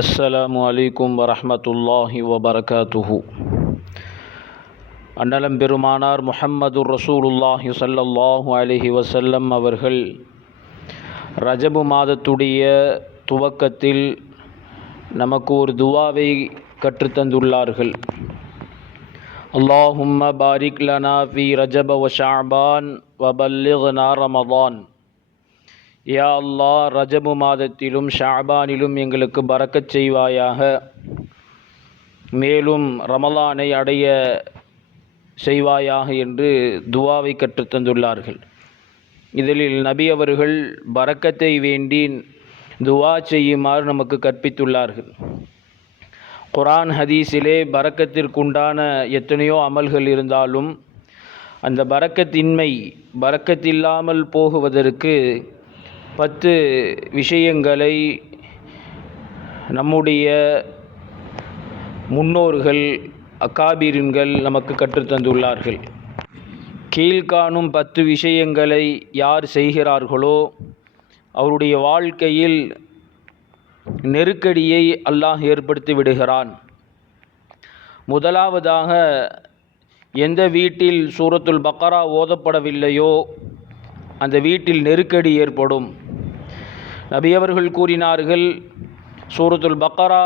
அஸ்ஸலாமு அலைக்கும் வரமத்துல்லாஹி வபரகாத்துஹு. அன்னலம் பெருமானார் முஹம்மது ரசூலுல்லாஹி ஸல்லல்லாஹு அலிஹி வசல்லம் அவர்கள் ரஜபு மாதத்துடைய துவக்கத்தில் நமக்கு ஒரு துவாவை கற்றுத்தந்துள்ளார்கள். அல்லாஹும்ம பாரிக் லனா ஃபி ரஜப வ ஷாபான் வபல்லிக்னா ரமதான். யா அல்லா ரஜபு மாதத்திலும் ஷாபானிலும் எங்களுக்கு பறக்கச் செய்வாயாக. மேலும் ரமலானை அடைய செய்வாயாக என்று துவாவை கற்றுத்தந்துள்ளார்கள் இதில் நபி அவர்கள் பறக்கத்தை வேண்டி துவா செய்யுமாறு நமக்கு கற்பித்துள்ளார்கள். குரான் ஹதீஸிலே பறக்கத்திற்குண்டான எத்தனையோ அமல்கள் இருந்தாலும் அந்த பறக்கத்தின்மை பறக்கத்தில்லாமல் போகுவதற்கு பத்து விஷயங்களை நம்முடைய முன்னோர்கள் அக்காபீரின்கள் நமக்கு கற்றுத்தந்துள்ளார்கள் கீழ்காணும் பத்து விஷயங்களை யார் செய்கிறார்களோ அவருடைய வாழ்க்கையில் நெருக்கடியை அல்லாஹ் ஏற்படுத்தி விடுகிறான். முதலாவதாக எந்த வீட்டில் சூரத்துல் பக்கரா ஓதப்படவில்லையோ அந்த வீட்டில் நெருக்கடி ஏற்படும். நபி அவர்கள் கூறினார்கள் சூரத்துல் பக்கரா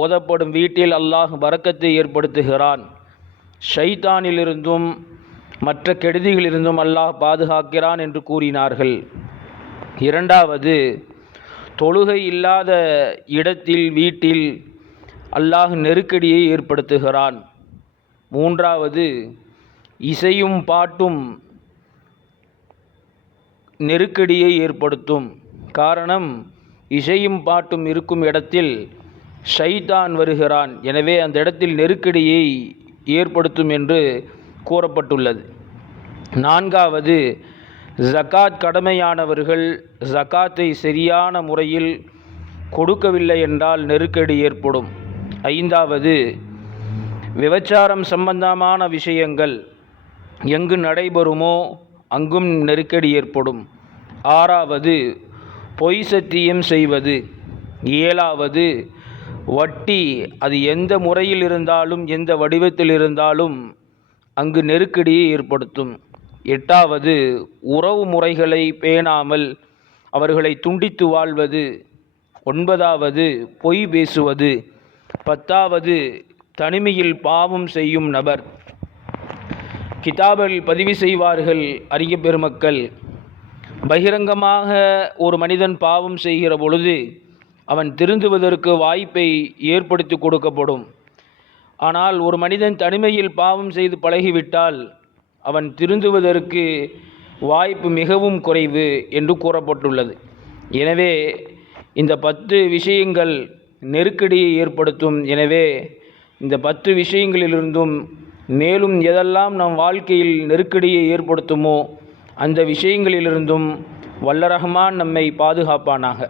ஓதப்படும் வீட்டில் அல்லாஹ் வரக்கத்தை ஏற்படுத்துகிறான். ஷைத்தானிலிருந்தும் மற்ற கெடுதிகளிலிருந்தும் அல்லாஹ் பாதுகாக்கிறான் என்று கூறினார்கள். இரண்டாவது தொழுகை இல்லாத இடத்தில் வீட்டில் அல்லாஹ் நெருக்கடியை ஏற்படுத்துகிறான். மூன்றாவது இசையும் பாட்டும் நெருக்கடியை ஏற்படுத்தும். காரணம் இசையும் பாட்டும் இருக்கும் இடத்தில் ஷைதான் வருகிறான். எனவே அந்த இடத்தில் நெருக்கடியை ஏற்படுத்தும் என்று கூறப்பட்டுள்ளது. நான்காவது ஜக்காத் கடமையானவர்கள் ஜக்காத்தை சரியான முறையில் கொடுக்கவில்லை என்றால் நெருக்கடி ஏற்படும். ஐந்தாவது விபச்சாரம் சம்பந்தமான விஷயங்கள் எங்கு நடைபெறுமோ அங்கும் நெருக்கடி ஏற்படும். ஆறாவது பொய் சத்தியம் செய்வது. ஏழாவது வட்டி. அது எந்த முறையில் இருந்தாலும் எந்த வடிவத்தில் இருந்தாலும் அங்கு நெருக்கடியை ஏற்படுத்தும். எட்டாவது உறவு முறைகளை பேணாமல் அவர்களை துண்டித்து வாழ்வது. ஒன்பதாவது பொய் பேசுவது. பத்தாவது தனிமையில் பாவம் செய்யும் நபர். கிதாபில் பதிவு செய்வார்கள் அறிய பெருமக்கள். பகிரங்கமாக ஒரு மனிதன் பாவம் செய்கிற பொழுது அவன் திருந்துவதற்கு வாய்ப்பை ஏற்படுத்தி கொடுக்கப்படும். ஆனால் ஒரு மனிதன் தனிமையில் பாவம் செய்து பழகிவிட்டால் அவன் திருந்துவதற்கு வாய்ப்பு மிகவும் குறைவு என்று கூறப்பட்டுள்ளது. எனவே இந்த பத்து விஷயங்கள் நெருக்கடியை ஏற்படுத்தும். எனவே இந்த பத்து விஷயங்களிலிருந்தும் மேலும் எதெல்லாம் நம் வாழ்க்கையில் நெருக்கடியை ஏற்படுத்துமோ அந்த விஷயங்களிலிருந்தும் வல்ல ரஹ்மான் நம்மை பாதுகாப்பானாக.